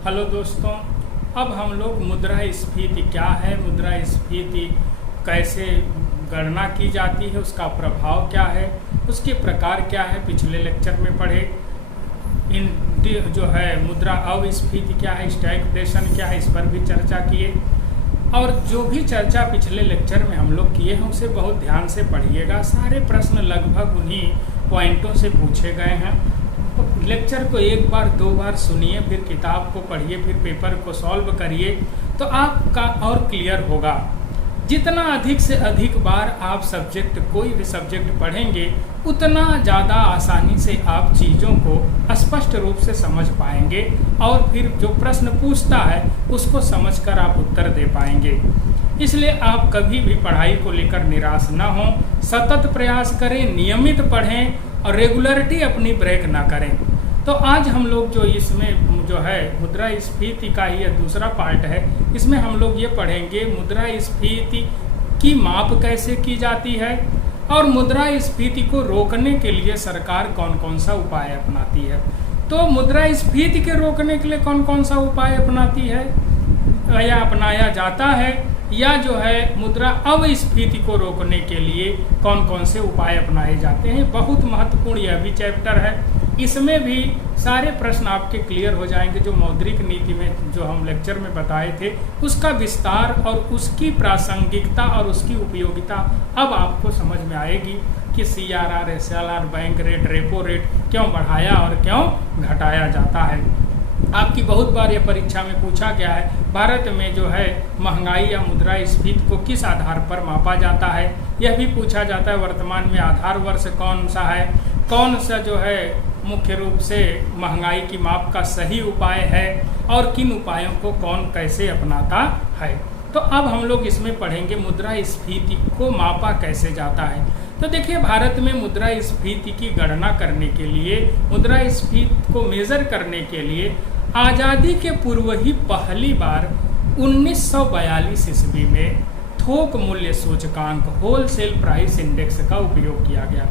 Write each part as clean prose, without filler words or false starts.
Hello दोस्तों, अब हम लोग मुद्रास्फीति क्या है, मुद्रास्फीति कैसे गणना की जाती है, उसका प्रभाव क्या है, उसके प्रकार क्या है, पिछले लेक्चर में पढ़े। इन जो है मुद्रा अस्फीति क्या है, स्टैगफ्लेशन क्या है, इस पर भी चर्चा किए। और जो भी चर्चा पिछले लेक्चर में हम लोग किए हैं उसे बहुत ध्यान से पढ़िएगा। सारे प्रश्न लगभग उन्हीं पॉइंटों से पूछे गए हैं। लेक्चर को एक बार दो बार सुनिए, फिर किताब को पढ़िए, फिर पेपर को सॉल्व करिए, तो आपका और क्लियर होगा। जितना अधिक से अधिक बार आप कोई भी सब्जेक्ट पढ़ेंगे, उतना ज़्यादा आसानी से आप चीज़ों को स्पष्ट रूप से समझ पाएंगे और फिर जो प्रश्न पूछता है उसको समझकर आप उत्तर दे पाएंगे। इसलिए आप कभी भी पढ़ाई को लेकर निराश न हों, सतत प्रयास करें, नियमित पढ़ें और रेगुलरिटी अपनी ब्रेक ना करें। तो आज हम लोग जो इसमें जो है मुद्रास्फीति का ही दूसरा पार्ट है, इसमें हम लोग ये पढ़ेंगे मुद्रास्फीति की माप कैसे की जाती है और मुद्रास्फीति को रोकने के लिए सरकार कौन कौन सा उपाय अपनाती है। तो मुद्रास्फीति के रोकने के लिए कौन कौन सा उपाय अपनाती है या अपनाया जाता है, या जो है मुद्रा अस्फीति को रोकने के लिए कौन कौन से उपाय अपनाए जाते हैं। बहुत महत्वपूर्ण यह भी चैप्टर है, इसमें भी सारे प्रश्न आपके क्लियर हो जाएंगे। जो मौद्रिक नीति में जो हम लेक्चर में बताए थे उसका विस्तार और उसकी प्रासंगिकता और उसकी उपयोगिता अब आपको समझ में आएगी कि CRR, SLR, bank rate, repo rate क्यों बढ़ाया और क्यों घटाया जाता है। आपकी बहुत बार यह परीक्षा में पूछा गया है, भारत में जो है महंगाई या मुद्रास्फीति को किस आधार पर मापा जाता है। यह भी पूछा जाता है वर्तमान में आधार वर्ष कौन सा है, कौन सा जो है मुख्य रूप से महंगाई की माप का सही उपाय है और किन उपायों को कौन कैसे अपनाता है। तो अब हम लोग इसमें पढ़ेंगे मुद्रास्फीति को मापा कैसे जाता है। तो देखिए, भारत में मुद्रास्फीति की गणना करने के लिए, मुद्रास्फीति को मेजर करने के लिए आज़ादी के पूर्व ही पहली बार 1942 ईस्वी में थोक मूल्य सूचकांक होलसेल प्राइस इंडेक्स का उपयोग किया गया।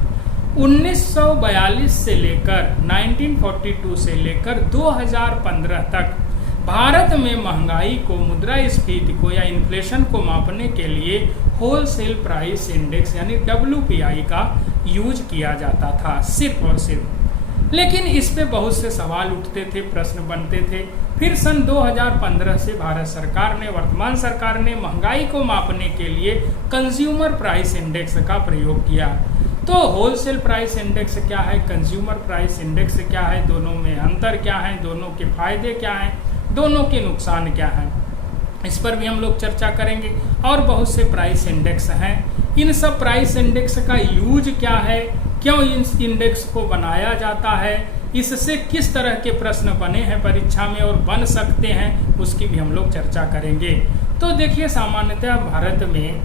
1942 से लेकर 1942 से लेकर 2015 तक भारत में महंगाई को, मुद्रास्फीति को या इन्फ्लेशन को मापने के लिए होलसेल प्राइस इंडेक्स यानी WPI का यूज किया जाता था, सिर्फ और सिर्फ। लेकिन इस पे बहुत से सवाल उठते थे, प्रश्न बनते थे। फिर सन 2015 से भारत सरकार ने, वर्तमान सरकार ने महंगाई को मापने के लिए कंज्यूमर प्राइस इंडेक्स का प्रयोग किया। तो होलसेल प्राइस इंडेक्स क्या है, कंज्यूमर प्राइस इंडेक्स क्या है, दोनों में अंतर क्या है, दोनों के फायदे क्या हैं, दोनों के नुकसान क्या हैं, इस पर भी हम लोग चर्चा करेंगे। और बहुत से प्राइस इंडेक्स हैं, इन सब प्राइस इंडेक्स का यूज क्या है, क्यों इन इंडेक्स को बनाया जाता है, इससे किस तरह के प्रश्न बने हैं परीक्षा में और बन सकते हैं, उसकी भी हम लोग चर्चा करेंगे। तो देखिए, सामान्यतः भारत में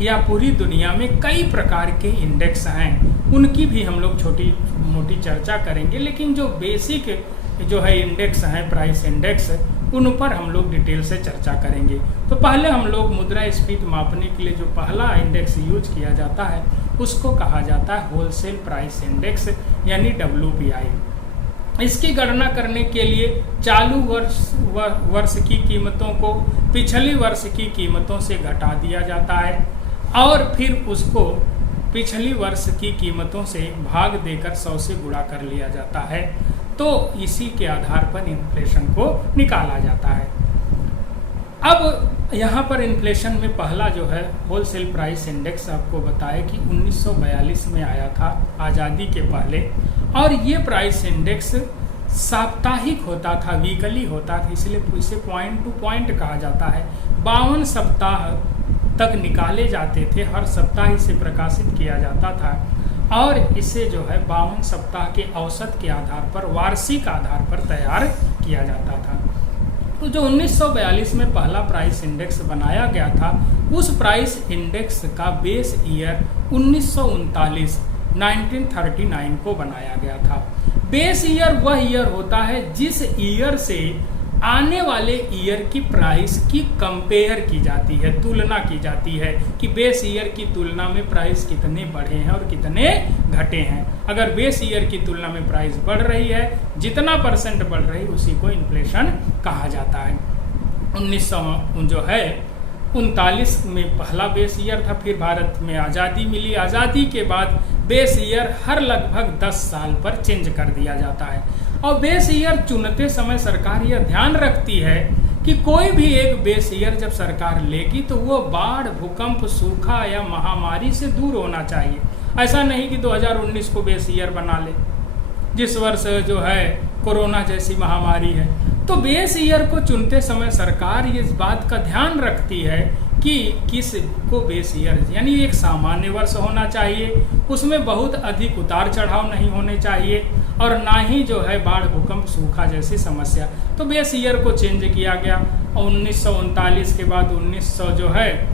या पूरी दुनिया में कई प्रकार के इंडेक्स हैं, उनकी भी हम लोग छोटी मोटी चर्चा करेंगे। लेकिन जो बेसिक जो है इंडेक्स हैं, प्राइस इंडेक्स, उन पर हम लोग डिटेल से चर्चा करेंगे। तो पहले हम लोग मुद्रास्फीति मापने के लिए जो पहला इंडेक्स यूज किया जाता है उसको कहा जाता है होलसेल प्राइस इंडेक्स यानी WPI। इसकी गणना करने के लिए चालू वर्ष की कीमतों को पिछले वर्ष की कीमतों से घटा दिया जाता है और फिर उसको पिछली वर्ष की कीमतों से भाग देकर 100 से गुणा कर लिया जाता है। तो इसी के आधार पर इन्फ्लेशन को निकाला जाता है। अब यहाँ पर इन्फ्लेशन में पहला जो है होलसेल प्राइस इंडेक्स आपको बताया कि 1942 में आया था, आज़ादी के पहले। और ये प्राइस इंडेक्स साप्ताहिक होता था, वीकली होता था, इसलिए इसे पॉइंट टू पॉइंट कहा जाता है। 52 सप्ताह तक निकाले जाते थे, हर सप्ताह इसे प्रकाशित किया जाता था और इसे जो है 52 सप्ताह के औसत के आधार पर, वार्षिक आधार पर तैयार किया जाता था। तो जो 1942 में पहला प्राइस इंडेक्स बनाया गया था, उस प्राइस इंडेक्स का बेस ईयर 1939 को बनाया गया था। बेस ईयर वह ईयर होता है जिस ईयर से आने वाले ईयर की प्राइस की कंपेयर की जाती है, तुलना की जाती है कि बेस ईयर की तुलना में प्राइस कितने बढ़े हैं और कितने घटे हैं। अगर बेस ईयर की तुलना में प्राइस बढ़ रही है, जितना % बढ़ रही, उसी को इन्फ्लेशन कहा जाता है। 1900 जो है 39 में पहला बेस ईयर था। फिर भारत में आज़ादी मिली। आज़ादी के बाद बेस ईयर हर लगभग 10 साल पर चेंज कर दिया जाता है। और बेस ईयर चुनते समय सरकार यह ध्यान रखती है कि कोई भी एक बेस ईयर जब सरकार लेगी तो वो बाढ़, भूकंप, सूखा या महामारी से दूर होना चाहिए। ऐसा नहीं कि 2019 को बेस ईयर बना ले, जिस वर्ष जो है कोरोना जैसी महामारी है। तो बेस ईयर को चुनते समय सरकार इस बात का ध्यान रखती है कि किस को बेस ईयर, यानी एक सामान्य वर्ष होना चाहिए, उसमें बहुत अधिक उतार चढ़ाव नहीं होने चाहिए और ना ही जो है बाढ़, भूकंप, सूखा जैसी समस्या। तो बेस ईयर को चेंज किया गया और 1939 के बाद 1900 जो है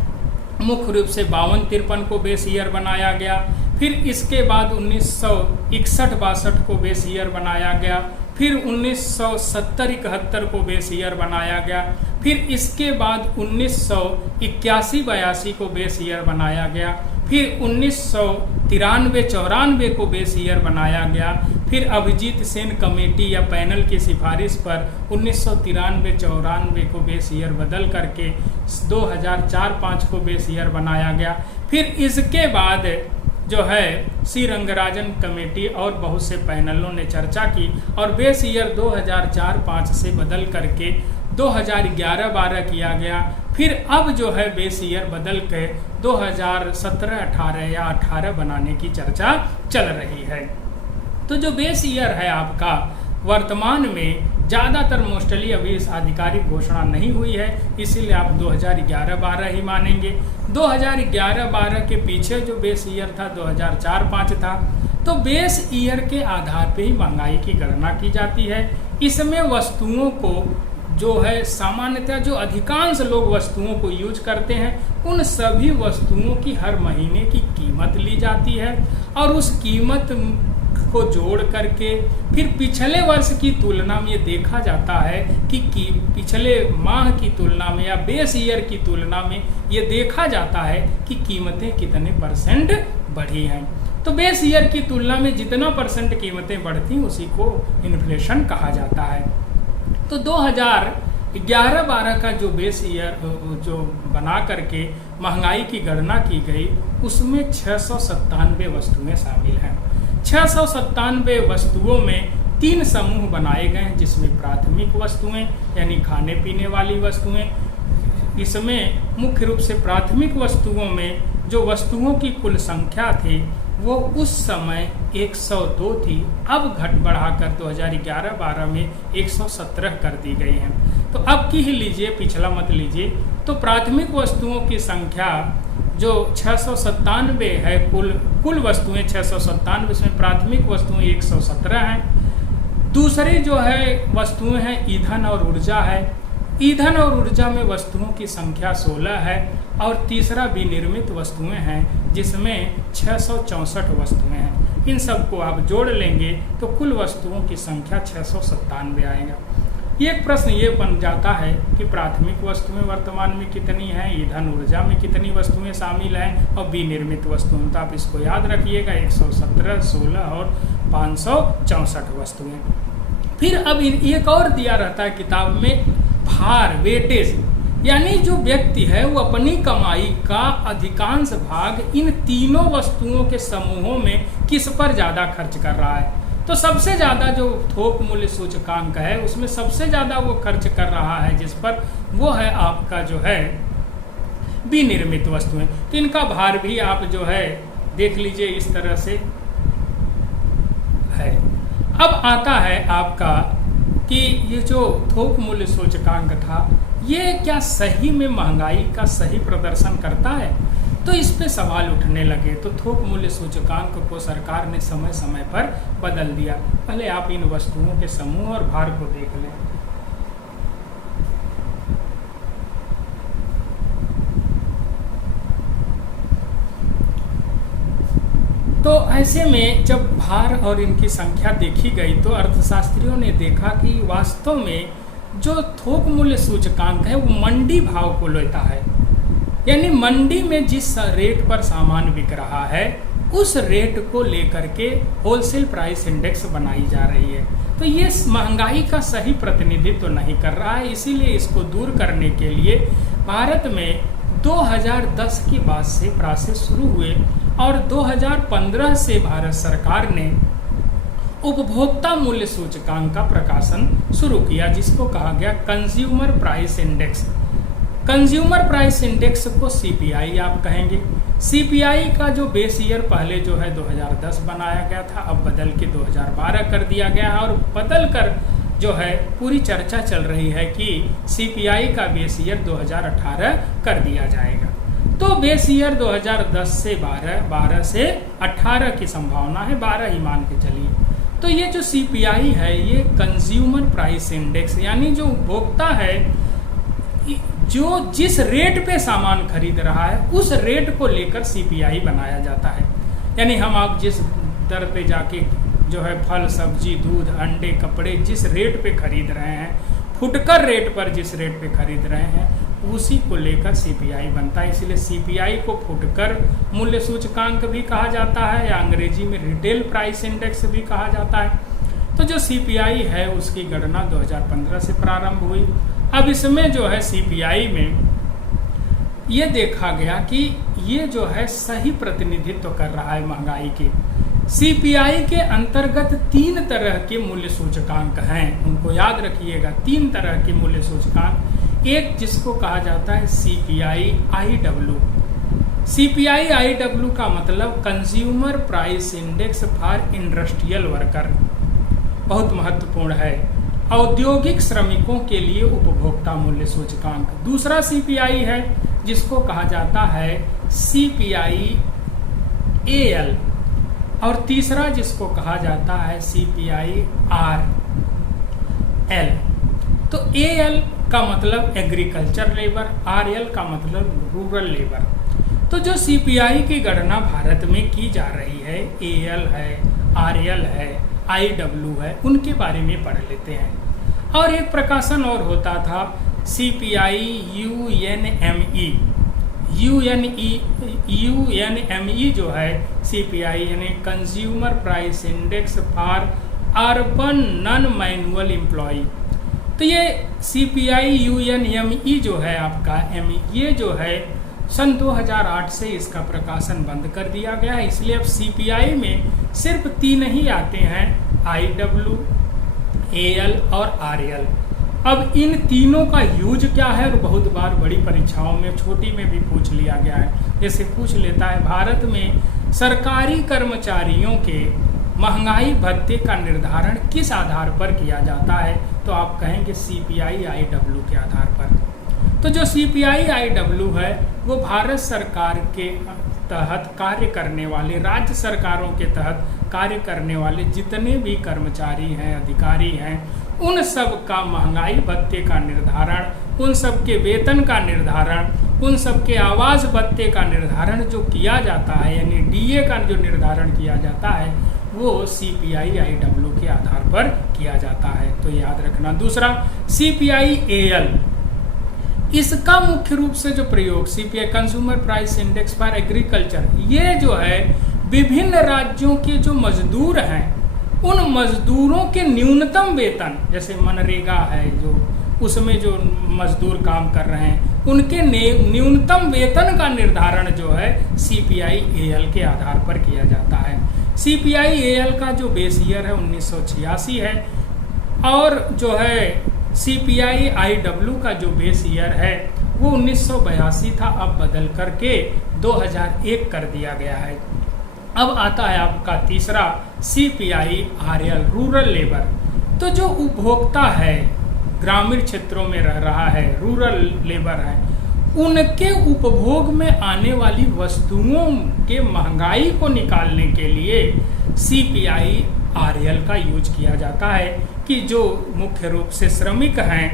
मुख्य रूप से 52-53 को बेस ईयर बनाया गया। फिर इसके बाद 1961-62 को बेस ईयर बनाया गया। फिर 1970-71 को बेस ईयर बनाया गया। फिर इसके बाद 1981-82 को बेस ईयर बनाया गया। फिर 1993-94 को बेस ईयर बनाया गया। फिर अभिजीत सेन कमेटी या पैनल की सिफारिश पर 1993-94 को बेस ईयर बदल करके 2004-05 को बेस ईयर बनाया गया। फिर इसके बाद जो है सी रंगराजन कमेटी और बहुत से पैनलों ने चर्चा की और बेस ईयर 2004-05 से बदल करके 2011-12 किया गया। फिर अब जो है बेस ईयर बदल के 2017-18 या 18 बनाने की चर्चा चल रही है। तो जो बेस ईयर है आपका वर्तमान में ज़्यादातर मोस्टली अभी इस आधिकारिक घोषणा नहीं हुई है, इसीलिए आप 2011-12 ही मानेंगे। 2011-12 के पीछे जो बेस ईयर था 2004-05 था। तो बेस ईयर के आधार पे ही महंगाई की गणना की जाती है। इसमें वस्तुओं को जो है सामान्यतः जो अधिकांश लोग वस्तुओं को यूज करते हैं, उन सभी वस्तुओं की हर महीने की कीमत ली जाती है और उस कीमत को जोड़ करके फिर पिछले वर्ष की तुलना में ये देखा जाता है कि पिछले माह की तुलना में या बेस ईयर की तुलना में ये देखा जाता है कि कीमतें कितने % बढ़ी हैं। तो बेस ईयर की तुलना में जितना % कीमतें बढ़ती उसी को इन्फ्लेशन कहा जाता है। तो 2011-12 का जो बेस ईयर जो बना करके महंगाई की गणना की गई, उसमें 697 वस्तुएं शामिल हैं। 697 वस्तुओं में 3 समूह बनाए गए हैं, जिसमें प्राथमिक वस्तुएं यानी खाने पीने वाली वस्तुएं। इसमें मुख्य रूप से प्राथमिक वस्तुओं में जो वस्तुओं की कुल संख्या थी वो उस समय 102 थी, अब घट बढ़ाकर 2011-12 में 117 कर दी गई हैं। तो अब की ही लीजिए, पिछला मत लीजिए। तो प्राथमिक वस्तुओं की संख्या जो 697 है, कुल वस्तुएं 697, इसमें प्राथमिक वस्तुएं 117 हैं। दूसरी जो है वस्तुएं हैं ईंधन और ऊर्जा है। ईंधन और ऊर्जा में वस्तुओं की संख्या 16 है और तीसरा विनिर्मित वस्तुएं हैं, जिसमें 664 वस्तुएं हैं। इन सबको आप जोड़ लेंगे तो कुल वस्तुओं की संख्या 697 आएगा। एक प्रश्न ये बन जाता है कि प्राथमिक वस्तुएं वर्तमान में कितनी हैं, ईंधन ऊर्जा में कितनी वस्तुएं शामिल हैं और विनिर्मित वस्तुएं। तो आप इसको याद रखिएगा, 117, 16 और 564 वस्तुएं। फिर अब एक और दिया रहता है किताब में, भार, वेटेज, यानी जो व्यक्ति है वो अपनी कमाई का अधिकांश भाग इन तीनों वस्तुओं के समूहों में किस पर ज़्यादा खर्च कर रहा है। तो सबसे ज़्यादा जो थोक मूल्य सूचकांक है उसमें सबसे ज़्यादा वो खर्च कर रहा है जिस पर, वो है आपका जो है विनिर्मित वस्तुएं। तो इनका भार भी आप जो है देख लीजिए इस तरह से है। अब आता है आपका कि ये जो थोक मूल्य सूचकांक था ये क्या सही में महंगाई का सही प्रदर्शन करता है। तो इस पे सवाल उठने लगे। तो थोक मूल्य सूचकांक को सरकार ने समय समय पर बदल दिया। पहले आप इन वस्तुओं के समूह और भार को देख लें। तो ऐसे में जब भार और इनकी संख्या देखी गई तो अर्थशास्त्रियों ने देखा कि वास्तव में जो थोक मूल्य सूचकांक है वो मंडी भाव को लेता है, यानी मंडी में जिस रेट पर सामान बिक रहा है उस रेट को लेकर के होलसेल प्राइस इंडेक्स बनाई जा रही है। तो ये महंगाई का सही प्रतिनिधित्व नहीं कर रहा है, इसीलिए इसको दूर करने के लिए भारत में 2010 के बाद से प्रोसेस शुरू हुए और 2015 से भारत सरकार ने उपभोक्ता मूल्य सूचकांक का प्रकाशन शुरू किया, जिसको कहा गया consumer price index. Consumer price index को सीपीआई आप कहेंगे। सीपीआई का जो बेस ईयर पहले जो है 2010 बनाया गया था, अब बदल के 2012 कर दिया गया है और बदल कर जो है पूरी चर्चा चल रही है कि सीपीआई का बेस ईयर 2018 कर दिया जाएगा। तो बेस ईयर 2010 से 12 से 18 की संभावना है, 12 ही मान के चलिए। तो ये जो सीपीआई है ये कंज्यूमर प्राइस इंडेक्स, यानी जो उपभोक्ता है जो जिस रेट पे सामान खरीद रहा है उस रेट को लेकर सीपीआई बनाया जाता है। यानी हम आप जिस दर पे जाके जो है फल सब्जी दूध अंडे कपड़े जिस रेट पे खरीद रहे हैं, फुटकर रेट पर जिस रेट पे खरीद रहे हैं उसी को लेकर सीपीआई बनता है। इसलिए सीपीआई को फुटकर मूल्य सूचकांक भी कहा जाता है या अंग्रेजी में रिटेल प्राइस इंडेक्स भी कहा जाता है। तो जो सीपीआई है उसकी गणना 2015 से प्रारंभ हुई। अब इसमें जो है सीपीआई में ये देखा गया कि ये जो है सही प्रतिनिधित्व कर रहा है महंगाई के। सीपीआई के अंतर्गत 3 तरह के मूल्य सूचकांक हैं, उनको याद रखिएगा। 3 तरह के मूल्य सूचकांक, एक जिसको कहा जाता है सीपीआई आईडब्ल्यू। सीपीआई आईडब्ल्यू का मतलब consumer price index for industrial worker, बहुत महत्वपूर्ण है, औद्योगिक श्रमिकों के लिए उपभोक्ता मूल्य सूचकांक। दूसरा सीपीआई है जिसको कहा जाता है सीपीआई एएल और तीसरा जिसको कहा जाता है सीपीआई आरएल। तो एएल का मतलब एग्रीकल्चर लेबर, आरएल का मतलब रूरल लेबर। तो जो सीपीआई की गणना भारत में की जा रही है, एएल है, आरएल है, आईडब्ल्यू है, उनके बारे में पढ़ लेते हैं। और एक प्रकाशन और होता था सीपीआई यूएनएमई जो है सीपीआई यानी consumer price index for urban non manual employ. तो ये सीपीआई यूएनएमई जो है आपका ये जो है सन 2008 से इसका प्रकाशन बंद कर दिया गया है। इसलिए अब सीपीआई में सिर्फ 3 ही आते हैं, आईडब्ल्यू, एएल और आरएल। अब इन तीनों का यूज क्या है और बहुत बार बड़ी परीक्षाओं में छोटी में भी पूछ लिया गया है। जैसे पूछ लेता है भारत में सरकारी कर्मचारियों के महंगाई भत्ते का निर्धारण किस आधार पर किया जाता है, तो आप कहेंगे सीपीआई आईडब्ल्यू के आधार पर। तो जो सीपीआई आईडब्ल्यू है वो भारत सरकार के तहत कार्य करने वाले, राज्य सरकारों के तहत कार्य करने वाले जितने भी कर्मचारी हैं, अधिकारी हैं, उन सब का महंगाई भत्ते का निर्धारण, उन सब के वेतन का निर्धारण, उन सब के आवास भत्ते का निर्धारण जो किया जाता है, यानी डीए का जो निर्धारण किया जाता है वो सीपीआई आईडब्ल्यू के आधार पर किया जाता है। तो याद रखना। दूसरा सीपीआई एएल, इसका मुख्य रूप से जो प्रयोग CPI consumer price index for agriculture, ये जो है विभिन्न राज्यों के जो मजदूर हैं उन मजदूरों के न्यूनतम वेतन, जैसे मनरेगा है जो उसमें जो मजदूर काम कर रहे हैं उनके न्यूनतम वेतन का निर्धारण जो है सीपीआई एएल के आधार पर किया जाता है। सीपीआई एएल का जो बेस ईयर है 1986 है और जो है सीपीआई आईडब्ल्यू का जो बेस ईयर है वो 1982 था, अब बदल करके 2001 कर दिया गया है। अब आता है आपका तीसरा सीपीआई आरएल, रूरल लेबर। तो जो उपभोक्ता है ग्रामीण क्षेत्रों में रह रहा है, रूरल लेबर है, उनके उपभोग में आने वाली वस्तुओं के महंगाई को निकालने के लिए सीपीआई आरएल का यूज किया जाता है कि जो मुख्य रूप से श्रमिक हैं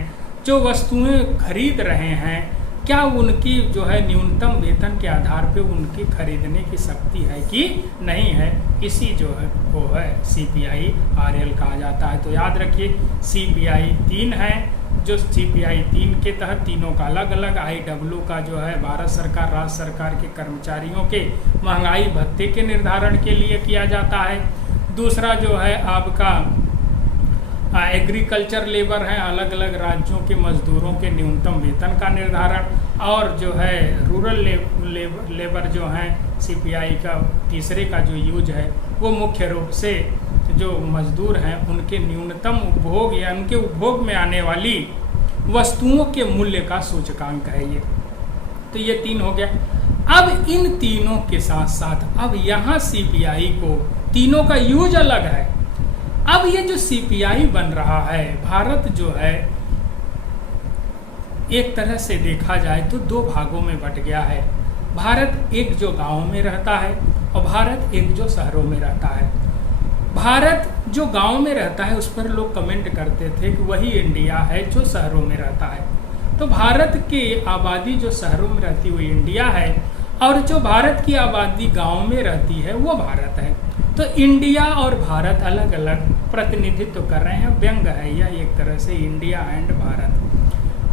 जो वस्तुएं खरीद रहे हैं, क्या उनकी जो है न्यूनतम वेतन के आधार पे उनकी खरीदने की शक्ति है कि नहीं है, इसी जो है वो है सीपीआई आरएल कहा जाता है। तो याद रखिए सीपीआई 3 है, जो CPI 3 के तहत, तीनों का अलग अलग, IW का जो है भारत सरकार राज्य सरकार के कर्मचारियों के महंगाई भत्ते के निर्धारण के लिए किया जाता है। दूसरा जो है आपका एग्रीकल्चर लेबर है, अलग अलग राज्यों के मजदूरों के न्यूनतम वेतन का निर्धारण, और जो है रूरल लेबर जो हैं CPI का तीसरे का जो यूज है वो मुख्य रूप से जो मजदूर हैं उनके न्यूनतम उपभोग या उनके उपभोग में आने वाली वस्तुओं के मूल्य का सूचकांक है ये। तो ये 3 हो गया। अब इन तीनों के साथ साथ अब यहाँ CPI को, तीनों का यूज अलग है। अब ये जो CPI बन रहा है, भारत जो है एक तरह से देखा जाए तो 2 भागों में बट गया है। भारत एक जो गांव में रहता है और भारत एक जो शहरों में रहता है। भारत जो गांव में रहता है उस पर लोग कमेंट करते थे कि वही इंडिया है जो शहरों में रहता है। तो भारत की आबादी जो शहरों में रहती हुई इंडिया है, और जो भारत की आबादी गांव में रहती है वो भारत है। तो इंडिया और भारत अलग अलग प्रतिनिधित्व कर रहे हैं, व्यंग है यह एक तरह से इंडिया एंड भारत।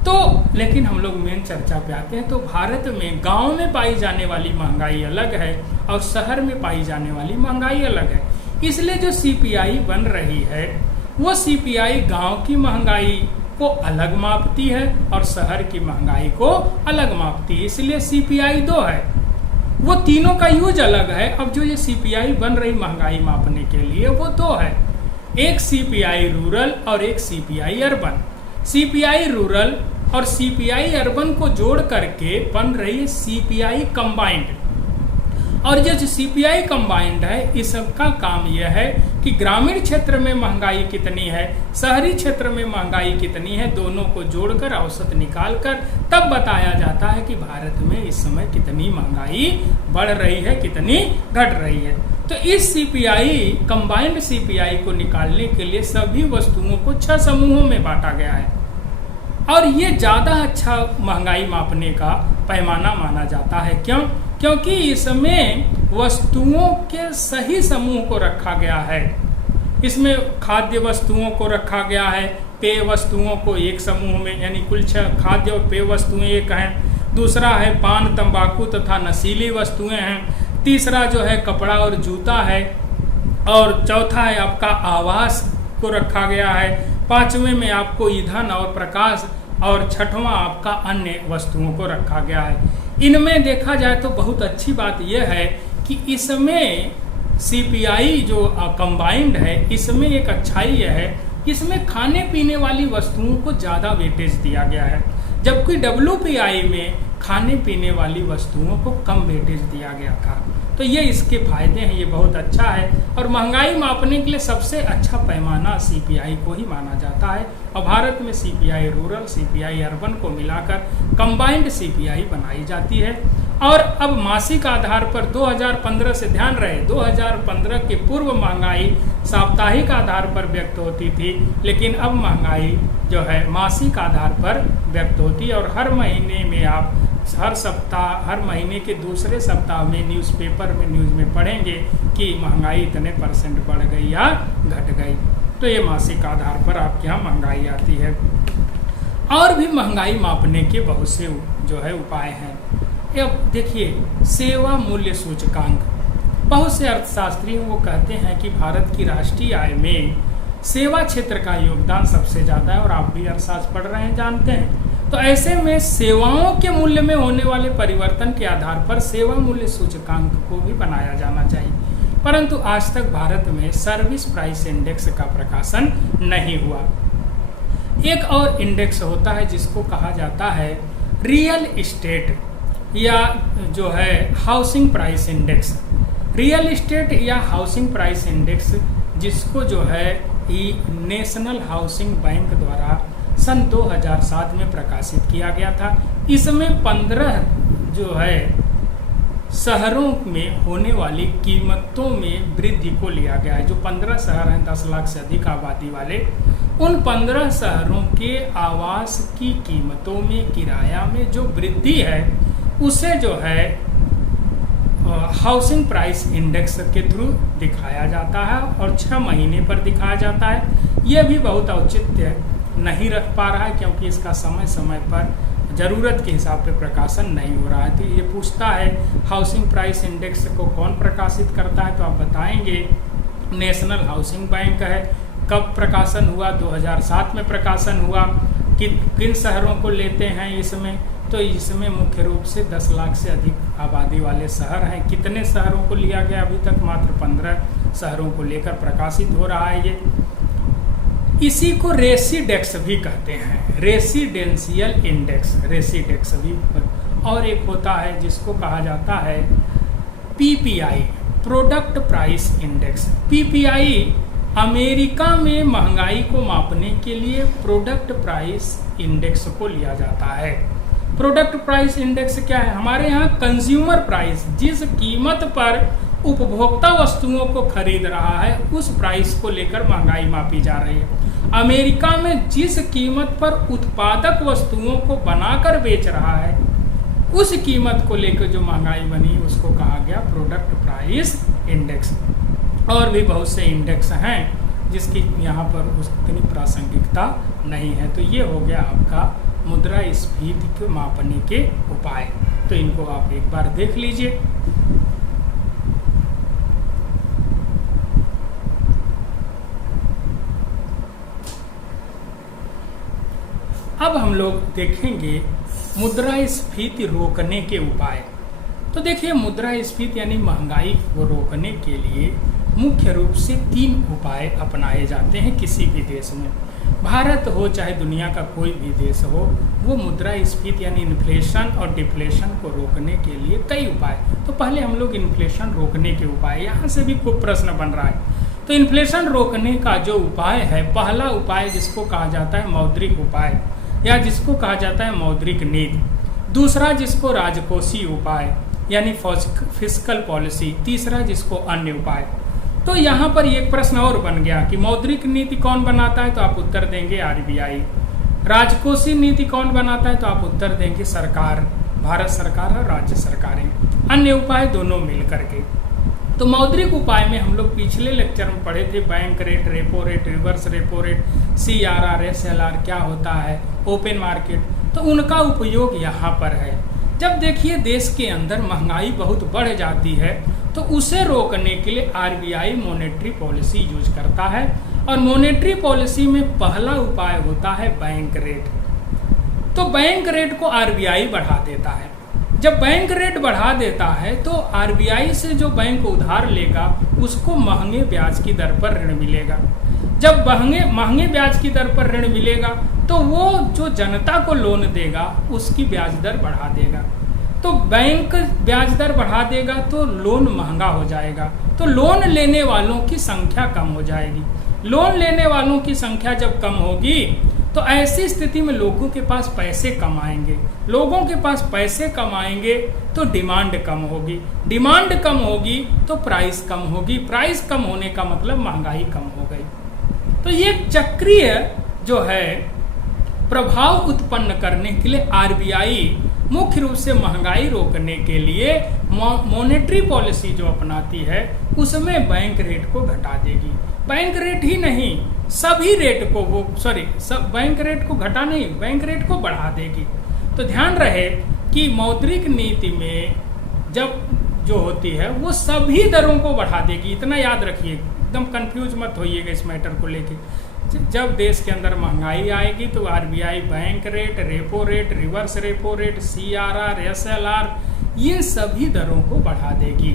तो लेकिन हम लोग मेन चर्चा पे आते हैं। तो भारत में गांव में पाई जाने वाली महंगाई अलग है और शहर में पाई जाने वाली महंगाई अलग है। इसलिए जो CPI बन रही है वो CPI गांव की महंगाई को अलग मापती है और शहर की महंगाई को अलग मापती है। इसलिए CPI 2 है, वो तीनों का यूज अलग है। अब जो ये CPI बन रही महंगाई मापने के लिए वो 2 है, एक CPI रूरल और एक CPI अर्बन। CPI रूरल और CPI अर्बन को जोड़ करके बन रही है CPI कंबाइंड। और जो CPI कंबाइंड है, इसका काम यह है कि ग्रामीण क्षेत्र में महंगाई कितनी है, शहरी क्षेत्र में महंगाई कितनी है, दोनों को जोड़कर औसत निकालकर तब बताया जाता है कि भारत में इस समय कितनी महंगाई बढ़ रही है, कितनी घट रही है। तो इस CPI कंबाइंड CPI को निकालने के लिए सभी वस्तुओं को 6 समूहों में बांटा गया है और ये ज्यादा अच्छा महंगाई मापने का पैमाना माना जाता है। क्यों? क्योंकि इसमें वस्तुओं के सही समूह को रखा गया है। इसमें खाद्य वस्तुओं को रखा गया है, पेय वस्तुओं को एक समूह में, यानी कुल 6 खाद्य और पेय वस्तुएं एक हैं। दूसरा है पान, तंबाकू तथा नशीली वस्तुएं हैं। तीसरा जो है कपड़ा और जूता है, और चौथा है आपका आवास को रखा गया है। 5वें में आपको ईंधन और प्रकाश, और 6वां आपका अन्य वस्तुओं को रखा गया है। इनमें देखा जाए तो बहुत अच्छी बात यह है कि इसमें CPI जो कंबाइंड है, इसमें एक अच्छाई यह है कि इसमें खाने पीने वाली वस्तुओं को ज़्यादा वेटेज दिया गया है, जबकि WPI में खाने पीने वाली वस्तुओं को कम वेटेज दिया गया था। तो ये इसके फायदे हैं, ये बहुत अच्छा है। और महंगाई मापने के लिए सबसे अच्छा पैमाना CPI को ही माना जाता है। और भारत में CPI रूरल, CPI अर्बन को मिलाकर कंबाइंड CPI बनाई जाती है। और अब मासिक आधार पर 2015 से, ध्यान रहे 2015 के पूर्व महंगाई साप्ताहिक आधार पर व्यक्त होती थी, लेकिन अब महंगाई जो है मासिक आधार पर व्यक्त होती है। और हर महीने में आप हर सप्ताह, हर महीने के दूसरे सप्ताह में न्यूज़पेपर में, न्यूज़ में पढ़ेंगे कि महंगाई इतने % बढ़ गई या घट गई। तो ये मासिक आधार पर आपके यहाँ महंगाई आती है। और भी महंगाई मापने के बहुत से जो है उपाय हैं। अब देखिए, सेवा मूल्य सूचकांक, बहुत से अर्थशास्त्री वो कहते हैं कि भारत की राष्ट्रीय आय में सेवा क्षेत्र का योगदान सबसे ज़्यादा है, और आप भी अर्थशास्त्र पढ़ रहे हैं, जानते हैं। तो ऐसे में सेवाओं के मूल्य में होने वाले परिवर्तन के आधार पर सेवा मूल्य सूचकांक को भी बनाया जाना चाहिए, परंतु आज तक भारत में सर्विस प्राइस इंडेक्स का प्रकाशन नहीं हुआ। एक और इंडेक्स होता है जिसको कहा जाता है रियल एस्टेट या जो है housing price index. Real estate या हाउसिंग प्राइस इंडेक्स, जिसको जो है नेशनल हाउसिंग बैंक द्वारा सन 2007 में प्रकाशित किया गया था। इसमें 15 जो है शहरों में होने वाली कीमतों में वृद्धि को लिया गया है। जो 15 शहर हैं 10 लाख से अधिक आबादी वाले, उन 15 शहरों के आवास की कीमतों में, किराया में जो वृद्धि है उसे जो है हाउसिंग प्राइस इंडेक्स के थ्रू दिखाया जाता है और 6 महीने पर दिखाया जाता है। यह भी बहुत औचित्य नहीं रख पा रहा है, क्योंकि इसका समय समय पर ज़रूरत के हिसाब पे प्रकाशन नहीं हो रहा है। तो ये पूछता है हाउसिंग प्राइस इंडेक्स को कौन प्रकाशित करता है, तो आप बताएंगे नेशनल हाउसिंग बैंक है। कब प्रकाशन हुआ? 2007 में प्रकाशन हुआ। किन शहरों को लेते हैं इसमें? तो इसमें मुख्य रूप से 10 लाख से अधिक आबादी वाले शहर हैं। कितने शहरों को लिया गया? अभी तक मात्र 15 शहरों को लेकर प्रकाशित हो रहा है ये। इसी को रेसिडेक्स भी कहते हैं, रेसिडेंशियल इंडेक्स, रेसिडेक्स भी। और एक होता है जिसको कहा जाता है PPI, product price index. PPI America में महंगाई को मापने के लिए प्रोडक्ट प्राइस इंडेक्स को लिया जाता है। प्रोडक्ट प्राइस इंडेक्स क्या है? हमारे यहाँ कंज्यूमर प्राइस, जिस कीमत पर उपभोक्ता वस्तुओं को खरीद रहा है उस प्राइस को लेकर महंगाई मापी जा रही है। अमेरिका में जिस कीमत पर उत्पादक वस्तुओं को बनाकर बेच रहा है उस कीमत को लेकर जो महंगाई बनी उसको कहा गया प्रोडक्ट प्राइस इंडेक्स। और भी बहुत से इंडेक्स हैं जिसकी यहाँ पर उतनी प्रासंगिकता नहीं है। तो ये हो गया आपका मुद्रास्फीति को मापने के उपाय। तो इनको आप एक बार देख लीजिए। अब हम लोग देखेंगे मुद्रास्फीति रोकने के उपाय। तो देखिए मुद्रास्फीति यानी महंगाई को रोकने के लिए मुख्य रूप से 3 उपाय अपनाए जाते हैं किसी भी देश में। भारत हो चाहे दुनिया का कोई भी देश हो, वो मुद्रास्फीति यानी इन्फ्लेशन और डिफ्लेशन को रोकने के लिए कई उपाय। तो पहले हम लोग इन्फ्लेशन रोकने के उपाय, यहाँ से भी खूब प्रश्न बन रहा है। तो इन्फ्लेशन रोकने का जो उपाय है, पहला उपाय जिसको कहा जाता है मौद्रिक उपाय या जिसको कहा जाता है मौद्रिक नीति। दूसरा जिसको राजकोषीय उपाय यानी फिस्कल पॉलिसी। तीसरा जिसको अन्य उपाय। तो यहाँ पर एक प्रश्न और बन गया कि मौद्रिक नीति कौन बनाता है, तो आप उत्तर देंगे आरबीआई। राजकोषीय नीति कौन बनाता है, तो आप उत्तर देंगे सरकार, भारत सरकार और राज्य सरकारें। अन्य उपाय दोनों मिल करके। तो मौद्रिक उपाय में हम लोग पिछले लेक्चर में पढ़े थे bank rate, repo rate, reverse repo rate, CRR, SLR क्या होता है, ओपन मार्केट। तो उनका उपयोग यहाँ पर है। जब देखिए देश के अंदर महंगाई बहुत बढ़ जाती है तो उसे रोकने के लिए आरबीआई मॉनेटरी पॉलिसी यूज करता है। और मॉनेटरी पॉलिसी में पहला उपाय होता है बैंक रेट। तो बैंक रेट को आरबीआई बढ़ा देता है। जब बैंक रेट बढ़ा देता है तो आरबीआई से जो बैंक उधार लेगा उसको महंगे ब्याज की दर पर ऋण मिलेगा। जब महंगे ब्याज की दर पर ऋण मिलेगा तो वो जो जनता को लोन देगा उसकी ब्याज दर बढ़ा देगा। तो बैंक ब्याज दर बढ़ा देगा तो लोन महंगा हो जाएगा, तो लोन लेने वालों की संख्या कम हो जाएगी। लोन लेने वालों की संख्या जब कम होगी तो ऐसी स्थिति में लोगों के पास पैसे कम आएंगे। लोगों के पास पैसे कम आएंगे तो डिमांड कम होगी। डिमांड कम होगी तो प्राइस कम होगी। प्राइस कम होने का मतलब महंगाई कम हो गई। तो ये चक्रीय जो है प्रभाव उत्पन्न करने के लिए आरबीआई मुख्य रूप से महंगाई रोकने के लिए मॉनेटरी पॉलिसी जो अपनाती है उसमें बैंक रेट को घटा देगी। बैंक रेट ही नहीं, सभी रेट को बैंक रेट को घटा नहीं, बैंक रेट को बढ़ा देगी। तो ध्यान रहे कि मौद्रिक नीति में जब जो होती है वो सभी दरों को बढ़ा देगी। इतना याद रखिए, एकदम कंफ्यूज मत होइएगा इस मैटर को लेके। जब देश के अंदर महंगाई आएगी तो RBI bank rate, repo rate, reverse repo rate, CRR, SLR ये सभी दरों को बढ़ा देगी।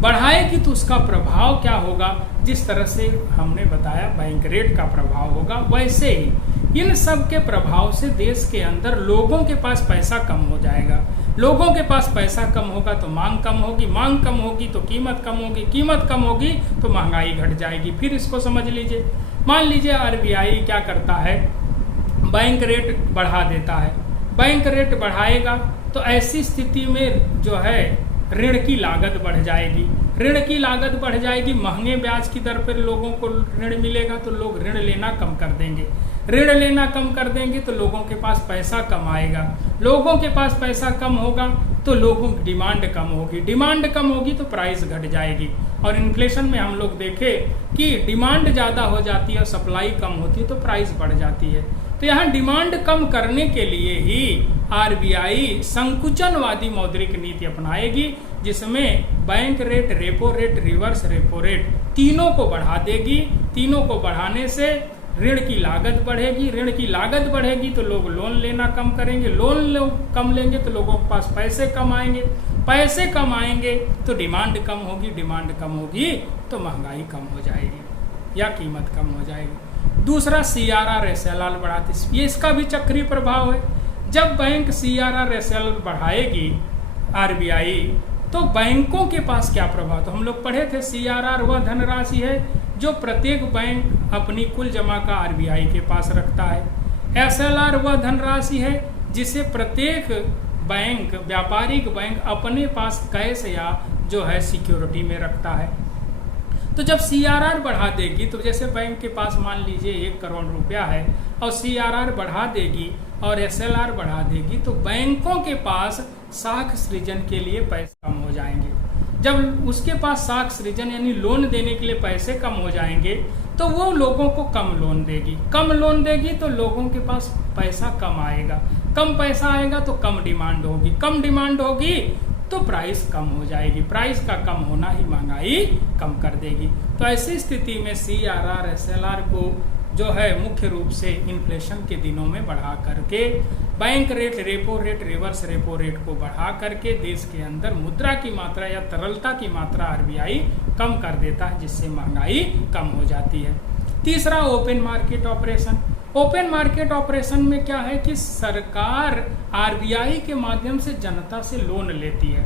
बढ़ाएगी तो उसका प्रभाव क्या होगा? जिस तरह से हमने बताया बैंक रेट का प्रभाव होगा, वैसे ही इन सब के प्रभाव से देश के अंदर लोगों के पास पैसा कम हो जाएगा। लोगों के पास पैसा कम होगा तो मांग कम होगी, मांग कम होगी तो कीमत कम होगी, कीमत कम होगी तो महंगाई घट जाएगी। फिर इसको समझ लीजिए, मान लीजिए आरबीआई क्या करता है, बैंक रेट बढ़ा देता है। बैंक रेट बढ़ाएगा तो ऐसी स्थिति में जो है ऋण की लागत बढ़ जाएगी। ऋण की लागत बढ़ जाएगी, महंगे ब्याज की दर पर लोगों को ऋण मिलेगा तो लोग ऋण लेना कम कर देंगे। ऋण लेना कम कर देंगे तो लोगों के पास पैसा कम आएगा, लोगों के पास पैसा कम होगा तो लोगों की डिमांड कम होगी, डिमांड कम होगी तो प्राइस घट जाएगी। और इन्फ्लेशन में हम लोग देखें कि डिमांड ज़्यादा हो जाती है और सप्लाई कम होती है तो प्राइस बढ़ जाती है। तो यहाँ डिमांड कम करने के लिए ही आरबीआई संकुचनवादी मौद्रिक नीति अपनाएगी, जिसमें bank rate, repo rate, reverse repo rate तीनों को बढ़ा देगी। तीनों को बढ़ाने से ऋण की लागत बढ़ेगी, ऋण की लागत बढ़ेगी तो लोग लोन लेना कम करेंगे, लोन कम लेंगे तो लोगों के पास पैसे कम आएंगे, पैसे कम आएंगे तो डिमांड कम होगी, डिमांड कम होगी तो महंगाई कम हो जाएगी या कीमत कम हो जाएगी। दूसरा CRR SLR बढ़ाती, ये इसका भी चक्रीय प्रभाव है। जब बैंक CRR SLR बढ़ाएगी आरबीआई तो बैंकों के पास क्या प्रभाव, तो हम लोग पढ़े थे CRR वह धनराशि है जो प्रत्येक बैंक अपनी कुल जमा का आरबीआई के पास रखता है। SLR वह धनराशि है जिसे प्रत्येक बैंक, व्यापारिक बैंक अपने पास कैश या जो है सिक्योरिटी में रखता है। तो जब CRR बढ़ा देगी तो जैसे बैंक के पास मान लीजिए 1 करोड़ रुपया है और CRR बढ़ा देगी और SLR बढ़ा देगी तो बैंकों के पास साख सृजन के लिए पैसे कम हो जाएंगे। जब उसके पास साख सृजन यानी लोन देने के लिए पैसे कम हो जाएंगे तो वो लोगों को कम लोन देगी, कम लोन देगी तो लोगों के पास पैसा कम आएगा, कम पैसा आएगा तो कम डिमांड होगी, कम डिमांड होगी तो प्राइस कम हो जाएगी, प्राइस का कम होना ही महंगाई कम कर देगी। तो ऐसी स्थिति में CRR SLR को जो है मुख्य रूप से इन्फ्लेशन के दिनों में बढ़ा करके bank rate, repo rate, reverse repo rate को बढ़ा करके देश के अंदर मुद्रा की मात्रा या तरलता की मात्रा आरबीआई कम कर देता है, जिससे महंगाई कम हो जाती है। तीसरा open market operation. Open market operation में क्या है कि सरकार आरबीआई के माध्यम से जनता से लोन लेती है।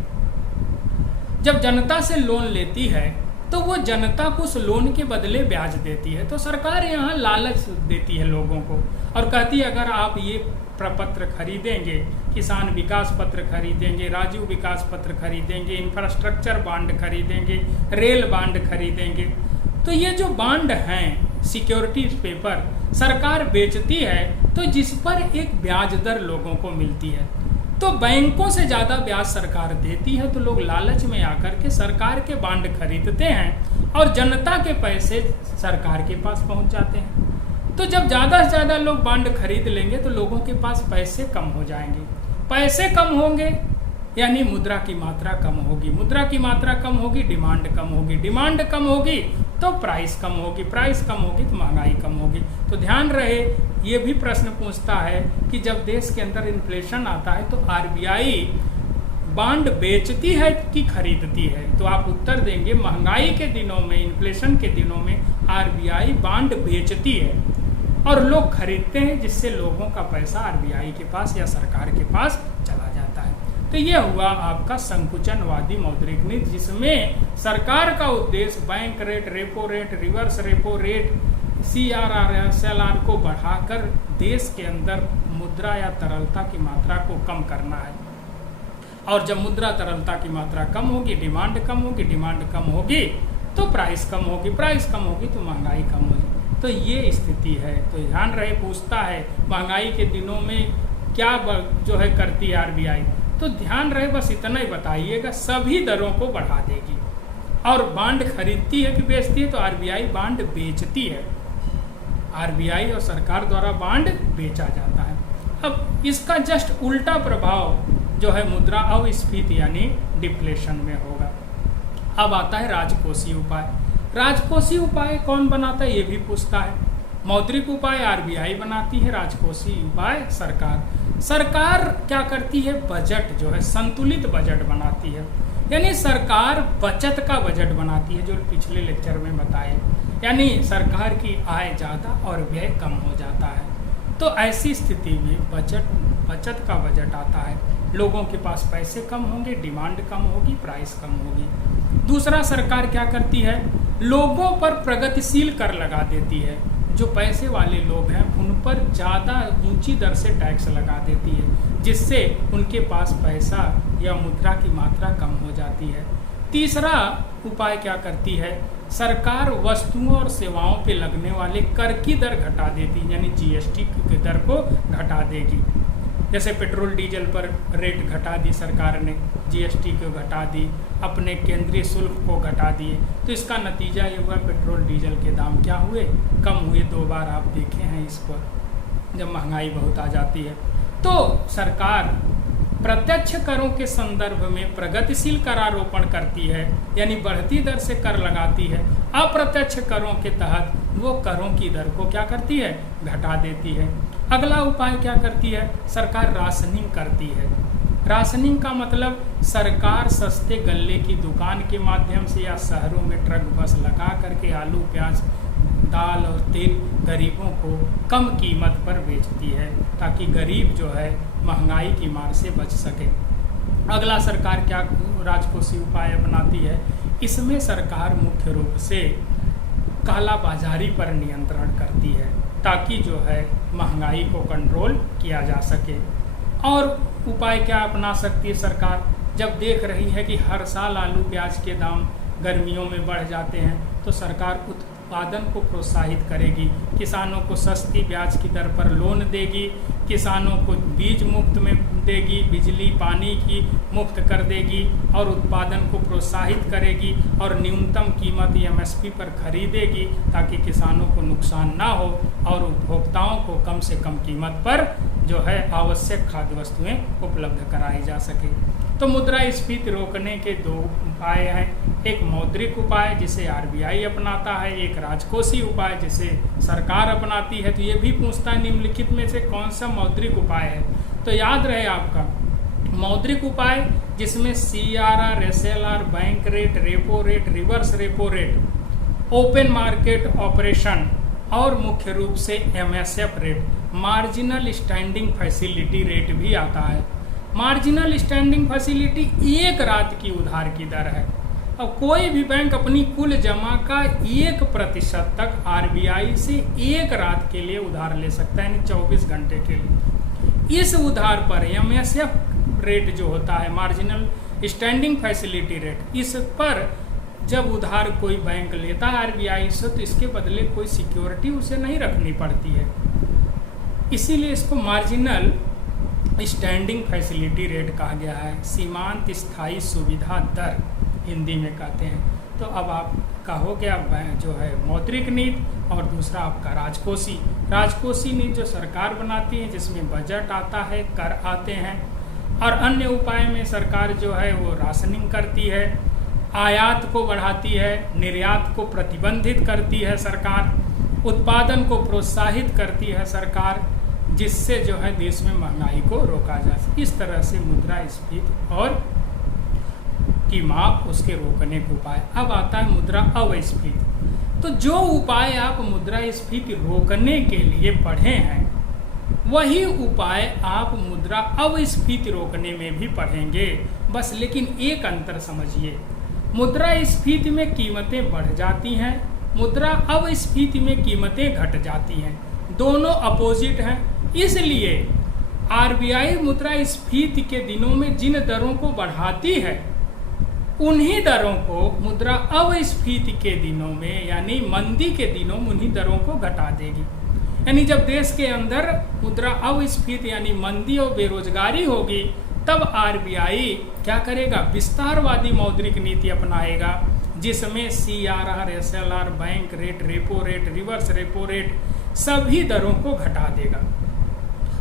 जब जनता से लोन लेती है तो वो जनता को उस लोन के बदले ब्याज देती है। तो सरकार यहाँ लालच देती है लोगों को और कहती है अगर आप ये प्रपत्र खरीदेंगे, किसान विकास पत्र खरीदेंगे, राजीव विकास पत्र खरीदेंगे, इंफ्रास्ट्रक्चर बांड खरीदेंगे, रेल बांड खरीदेंगे, तो ये जो बांड हैं, सिक्योरिटी पेपर सरकार बेचती है तो जिस पर एक ब्याज दर लोगों को मिलती है। तो बैंकों से ज़्यादा ब्याज सरकार देती है तो लोग लालच में आकर के सरकार के बांड खरीदते हैं और जनता के पैसे सरकार के पास पहुंच जाते हैं। तो जब ज़्यादा से ज़्यादा लोग बांड खरीद लेंगे तो लोगों के पास पैसे कम हो जाएंगे, पैसे कम होंगे यानी मुद्रा की मात्रा कम होगी, मुद्रा की मात्रा कम होगी, डिमांड कम होगी, डिमांड कम होगी तो प्राइस कम होगी, प्राइस कम होगी तो महंगाई कम होगी। तो ध्यान रहे, ये भी प्रश्न पूछता है कि जब देश के अंदर इन्फ्लेशन आता है तो आरबीआई बांड बेचती है कि खरीदती है, तो आप उत्तर देंगे महंगाई के दिनों में, इन्फ्लेशन के दिनों में आरबीआई बांड बेचती है और लोग खरीदते हैं, जिससे लोगों का पैसा आरबीआई के पास या सरकार के पास चला जाता है। तो यह हुआ आपका संकुचनवादी मौद्रिक नीति, जिसमें सरकार का उद्देश्य bank rate, repo rate, reverse repo rate, CRR SLR को बढ़ाकर देश के अंदर मुद्रा या तरलता की मात्रा को कम करना है। और जब मुद्रा तरलता की मात्रा कम होगी, डिमांड कम होगी, डिमांड कम होगी तो प्राइस कम होगी, प्राइस कम होगी तो महंगाई कम होगी। तो ये स्थिति है। तो ध्यान रहे, पूछता है महंगाई के दिनों में क्या जो है करती है आरबीआई, तो ध्यान रहे बस इतना ही बताइएगा, सभी दरों को बढ़ा देगी। और बांड खरीदती है कि बेचती है, तो आरबीआई बांड बेचती है, आरबीआई और सरकार द्वारा बांड बेचा जाता है। अब इसका जस्ट उल्टा प्रभाव जो है मुद्रा अस्फीति यानी डिफ्लेशन में होगा। अब आता है राजकोषीय उपाय। राजकोषीय उपाय कौन बनाता है ये भी पूछता है। मौद्रिक उपाय आरबीआई बनाती है, राजकोषीय उपाय सरकार। सरकार क्या करती है, बजट जो है संतुलित बजट बनाती है, यानी सरकार बचत का बजट बनाती है, जो पिछले लेक्चर में बताए, यानी सरकार की आय ज़्यादा और व्यय कम हो जाता है। तो ऐसी स्थिति में बचत का बजट आता है, लोगों के पास पैसे कम होंगे, डिमांड कम होगी, प्राइस कम होगी। दूसरा, सरकार क्या करती है, लोगों पर प्रगतिशील कर लगा देती है, जो पैसे वाले लोग हैं उन पर ज़्यादा ऊंची दर से टैक्स लगा देती है, जिससे उनके पास पैसा या मुद्रा की मात्रा कम हो जाती है। तीसरा उपाय क्या करती है, सरकार वस्तुओं और सेवाओं पे लगने वाले कर की दर घटा देती, यानी जीएसटी की दर को घटा देगी। जैसे पेट्रोल डीजल पर रेट घटा दी सरकार ने, जीएसटी को घटा दी, अपने केंद्रीय शुल्क को घटा दिए, तो इसका नतीजा ये हुआ पेट्रोल डीजल के दाम क्या हुए, कम हुए। 2 बार आप देखे हैं इस पर, जब महंगाई बहुत आ जाती है। तो सरकार प्रत्यक्ष करों के संदर्भ में प्रगतिशील करारोपण करती है, यानी बढ़ती दर से कर लगाती है। अप्रत्यक्ष करों के तहत वो करों की दर को क्या करती है, घटा देती है। अगला उपाय क्या करती है, सरकार राशनिंग करती है। राशनिंग का मतलब सरकार सस्ते गल्ले की दुकान के माध्यम से या शहरों में ट्रक बस लगा करके आलू प्याज दाल और तेल गरीबों को कम कीमत पर बेचती है, ताकि गरीब जो है महंगाई की मार से बच सके। अगला सरकार क्या राजकोषीय उपाय अपनाती है, इसमें सरकार मुख्य रूप से काला बाजारी पर नियंत्रण करती है, ताकि जो है महंगाई को कंट्रोल किया जा सके। और उपाय क्या अपना सकती है सरकार, जब देख रही है कि हर साल आलू प्याज के दाम गर्मियों में बढ़ जाते हैं, तो सरकार उत्पादन को प्रोत्साहित करेगी, किसानों को सस्ती ब्याज की दर पर लोन देगी, किसानों को बीज मुफ्त में देगी, बिजली पानी की मुफ्त कर देगी और उत्पादन को प्रोत्साहित करेगी और न्यूनतम कीमत एमएसपी पर खरीदेगी, ताकि किसानों को नुकसान ना हो और उपभोक्ताओं को कम से कम कीमत पर जो है आवश्यक खाद्य वस्तुएं उपलब्ध कराई जा सके। तो मुद्रास्फीति रोकने के 2 उपाय हैं, एक मौद्रिक उपाय जिसे आरबीआई अपनाता है, एक राजकोषीय उपाय जिसे सरकार अपनाती है। तो ये भी पूछता है निम्नलिखित में से कौन सा मौद्रिक उपाय है, तो याद रहे आपका मौद्रिक उपाय जिसमें CRR, SLR, bank rate, repo rate, reverse repo rate, open market operation और मुख्य रूप से MSF rate, marginal standing facility rate भी आता है। मार्जिनल स्टैंडिंग फैसिलिटी 1 रात की उधार की दर है। अब कोई भी बैंक अपनी कुल जमा का 1% तक आरबीआई से 1 रात के लिए उधार ले सकता है, यानी 24 घंटे के लिए। इस उधार पर MSF रेट जो होता है, मार्जिनल स्टैंडिंग फैसिलिटी रेट, इस पर जब उधार कोई बैंक लेता है आरबीआई से, तो इसके बदले कोई सिक्योरिटी उसे नहीं रखनी पड़ती है, इसीलिए इसको मार्जिनल स्टैंडिंग फैसिलिटी रेट कहा गया है। सीमांत स्थायी सुविधा दर हिंदी में कहते हैं। तो अब आप कहोगे अब जो है मौद्रिक नीति और दूसरा आपका राजकोषीय नीति जो सरकार बनाती है, जिसमें बजट आता है, कर आते हैं, और अन्य उपाय में सरकार जो है वो राशनिंग करती है, आयात को बढ़ाती है, निर्यात को प्रतिबंधित करती है सरकार, उत्पादन को प्रोत्साहित करती है सरकार, जिससे जो है देश में महंगाई को रोका जा सके। इस तरह से मुद्रास्फीति और की माप, उसके रोकने के उपाय। अब आता है मुद्रा अस्फीति। तो जो उपाय आप मुद्रास्फीति रोकने के लिए पढ़े हैं, वही उपाय आप मुद्रा अस्फीति रोकने में भी पढ़ेंगे, बस लेकिन एक अंतर समझिए, मुद्रास्फीति में कीमतें बढ़ जाती हैं, मुद्रा अस्फीति में कीमतें घट जाती हैं, दोनों अपोजिट हैं। इसलिए आरबीआई मुद्रास्फीति के दिनों में जिन दरों को बढ़ाती है, उन्हीं दरों को मुद्रा अस्फीति के दिनों में, यानी मंदी के दिनों में, उन्हीं दरों को घटा देगी। यानी जब देश के अंदर मुद्रा अस्फीति यानी मंदी और बेरोजगारी होगी, तब आरबीआई क्या करेगा, विस्तारवादी मौद्रिक नीति अपनाएगा, जिसमें CRR, SLR, bank rate, repo rate, reverse repo rate सभी दरों को घटा देगा।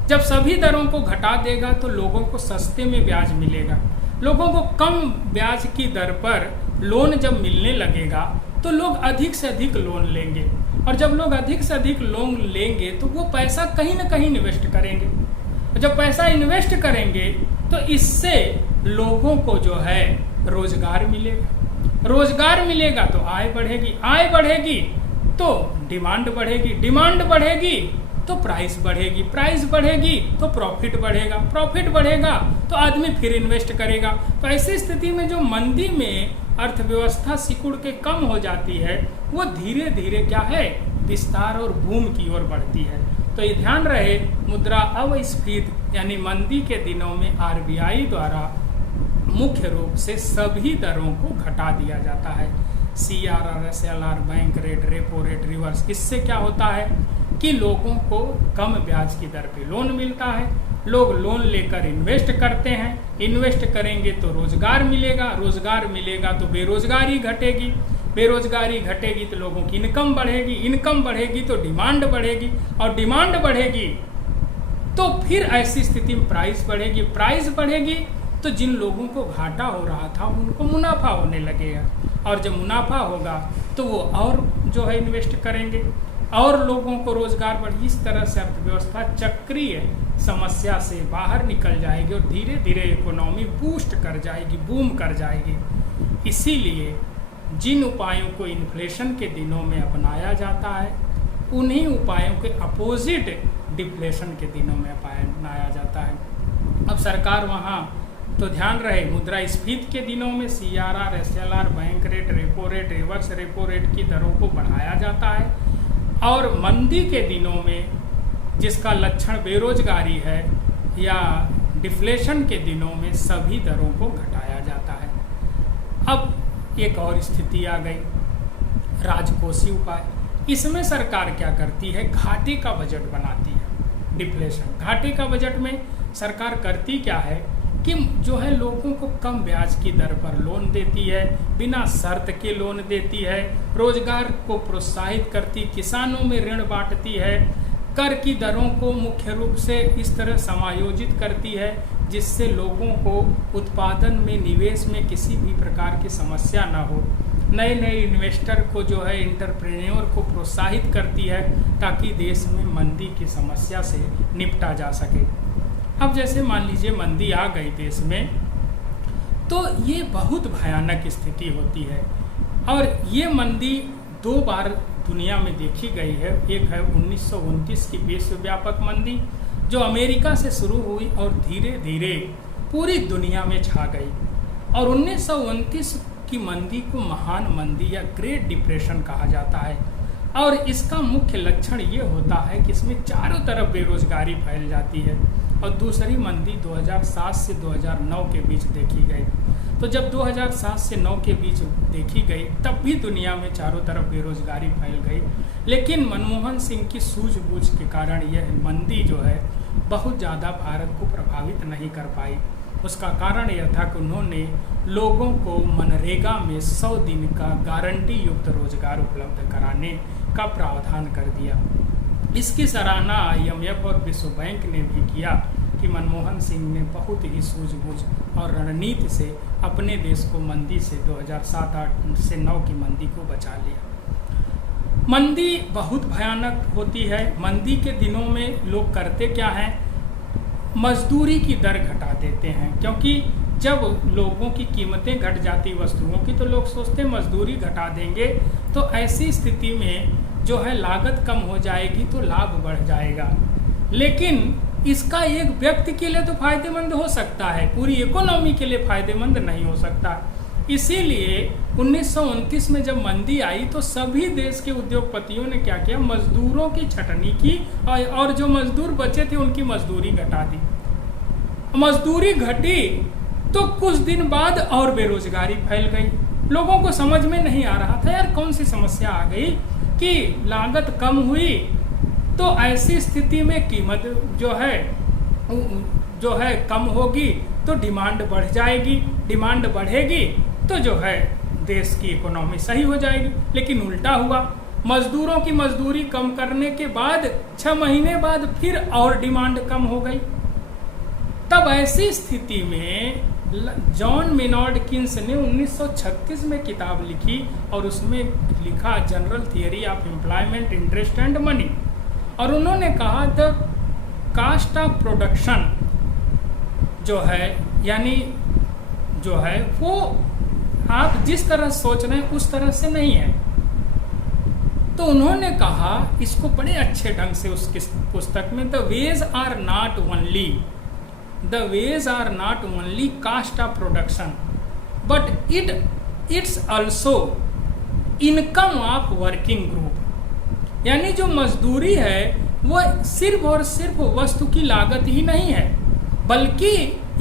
जब सभी दरों को घटा देगा तो लोगों को सस्ते में ब्याज मिलेगा, लोगों को कम ब्याज की दर पर लोन जब मिलने लगेगा तो लोग अधिक से अधिक लोन लेंगे, और जब लोग अधिक से अधिक लोन लेंगे तो वो पैसा कहीं ना कहीं इन्वेस्ट करेंगे। जब पैसा इन्वेस्ट करेंगे तो इससे लोगों को जो है रोजगार मिलेगा, रोजगार मिलेगा तो आय बढ़ेगी, आय बढ़ेगी तो डिमांड बढ़ेगी, डिमांड बढ़ेगी तो प्राइस बढ़ेगी, प्राइस बढ़ेगी तो प्रॉफिट बढ़ेगा, प्रॉफिट बढ़ेगा तो आदमी फिर इन्वेस्ट करेगा। तो ऐसी स्थिति में जो मंदी में अर्थव्यवस्था सिकुड़ के कम हो जाती है, वो धीरे धीरे क्या है, विस्तार और बूम की ओर बढ़ती है। तो ये ध्यान रहे, मुद्रा अस्फीति यानी मंदी के दिनों में आरबीआई द्वारा मुख्य रूप से सभी दरों को घटा दिया जाता है। CRR, SLR, bank rate, repo rate, reverse. इससे क्या होता है कि लोगों को कम ब्याज की दर पे लोन मिलता है, लोग लोन लेकर इन्वेस्ट करते हैं, इन्वेस्ट करेंगे तो रोजगार मिलेगा, रोजगार मिलेगा तो बेरोजगारी घटेगी, बेरोजगारी घटेगी तो लोगों की इनकम बढ़ेगी, इनकम बढ़ेगी तो डिमांड बढ़ेगी, और डिमांड बढ़ेगी तो फिर ऐसी स्थिति में प्राइस बढ़ेगी, प्राइस बढ़ेगी तो जिन लोगों को घाटा हो रहा था उनको मुनाफा होने लगेगा, और जब मुनाफा होगा तो वो और जो है इन्वेस्ट करेंगे और लोगों को रोजगार बढ़ी। इस तरह से अर्थव्यवस्था चक्रीय समस्या से बाहर निकल जाएगी और धीरे धीरे इकोनॉमी बूस्ट कर जाएगी, बूम कर जाएगी। इसीलिए जिन उपायों को इन्फ्लेशन के दिनों में अपनाया जाता है उन्हीं उपायों के अपोजिट डिफ्लेशन के दिनों में अपनाया जाता है। अब सरकार वहाँ तो ध्यान रहे, मुद्रास्फीति के दिनों में CRR, SLR, bank rate, repo rate, reverse repo rate की दरों को बढ़ाया जाता है, और मंदी के दिनों में जिसका लक्षण बेरोजगारी है या डिफ्लेशन के दिनों में सभी दरों को घटाया जाता है। अब एक और स्थिति आ गई, राजकोषीय उपाय। इसमें सरकार क्या करती है, घाटे का बजट बनाती है। डिफ्लेशन घाटे का बजट में सरकार करती क्या है कि जो है लोगों को कम ब्याज की दर पर लोन देती है, बिना शर्त के लोन देती है, रोजगार को प्रोत्साहित करती, किसानों में ऋण बांटती है, कर की दरों को मुख्य रूप से इस तरह समायोजित करती है जिससे लोगों को उत्पादन में, निवेश में किसी भी प्रकार की समस्या ना हो। नए नए इन्वेस्टर को जो है, इंटरप्रेन्योर को प्रोत्साहित करती है ताकि देश में मंदी की समस्या से निपटा जा सके। अब जैसे मान लीजिए मंदी आ गई देश में, तो ये बहुत भयानक स्थिति होती है, और ये मंदी 2 बार दुनिया में देखी गई है। एक है 1929 की विश्वव्यापक मंदी जो अमेरिका से शुरू हुई और धीरे धीरे पूरी दुनिया में छा गई, और 1929 की मंदी को महान मंदी या ग्रेट डिप्रेशन कहा जाता है। और इसका मुख्य लक्षण ये होता है कि इसमें चारों तरफ बेरोजगारी फैल जाती है। और दूसरी मंदी 2007 से 2009 के बीच देखी गई। तो जब 2007 से 9 के बीच देखी गई तब भी दुनिया में चारों तरफ बेरोजगारी फैल गई, लेकिन मनमोहन सिंह की सूझबूझ के कारण यह मंदी जो है बहुत ज़्यादा भारत को प्रभावित नहीं कर पाई। उसका कारण यह था कि उन्होंने लोगों को मनरेगा में 100 दिन का गारंटी युक्त रोजगार उपलब्ध कराने का प्रावधान कर दिया। इसकी सराहना IMF और विश्व बैंक ने भी किया कि मनमोहन सिंह ने बहुत ही सूझबूझ और रणनीति से अपने देश को मंदी से 2007-8 से 9 की मंदी को बचा लिया। मंदी बहुत भयानक होती है। मंदी के दिनों में लोग करते क्या हैं, मजदूरी की दर घटा देते हैं, क्योंकि जब लोगों की कीमतें घट जाती वस्तुओं की तो लोग सोचते मजदूरी घटा देंगे तो ऐसी स्थिति में जो है लागत कम हो जाएगी तो लाभ बढ़ जाएगा। लेकिन इसका एक व्यक्ति के लिए तो फायदेमंद हो सकता है, पूरी इकोनॉमी के लिए फायदेमंद नहीं हो सकता। इसीलिए 1929 में जब मंदी आई तो सभी देश के उद्योगपतियों ने क्या किया, मजदूरों की छटनी की और जो मजदूर बचे थे उनकी मजदूरी घटा दी। मजदूरी घटी तो कुछ दिन बाद और बेरोजगारी फैल गई। लोगों को समझ में नहीं आ रहा था यार कौन सी समस्या आ गई कि लागत कम हुई तो ऐसी स्थिति में कीमत जो है कम होगी तो डिमांड बढ़ जाएगी, डिमांड बढ़ेगी तो जो है देश की इकोनॉमी सही हो जाएगी। लेकिन उल्टा हुआ, मजदूरों की मजदूरी कम करने के बाद 6 महीने बाद फिर और डिमांड कम हो गई। तब ऐसी स्थिति में जॉन मेनॉर्ड किन्स ने 1936 में किताब लिखी और उसमें लिखा general theory of employment, interest and money, और उन्होंने कहा द कास्ट ऑफ प्रोडक्शन जो है यानी जो है वो आप जिस तरह सोच रहे हैं उस तरह से नहीं है। तो उन्होंने कहा इसको बड़े अच्छे ढंग से उसकी पुस्तक में, the wage are not only cost of production but it's also income of working group. यानी जो मजदूरी है वो सिर्फ और सिर्फ वस्तु की लागत ही नहीं है बल्कि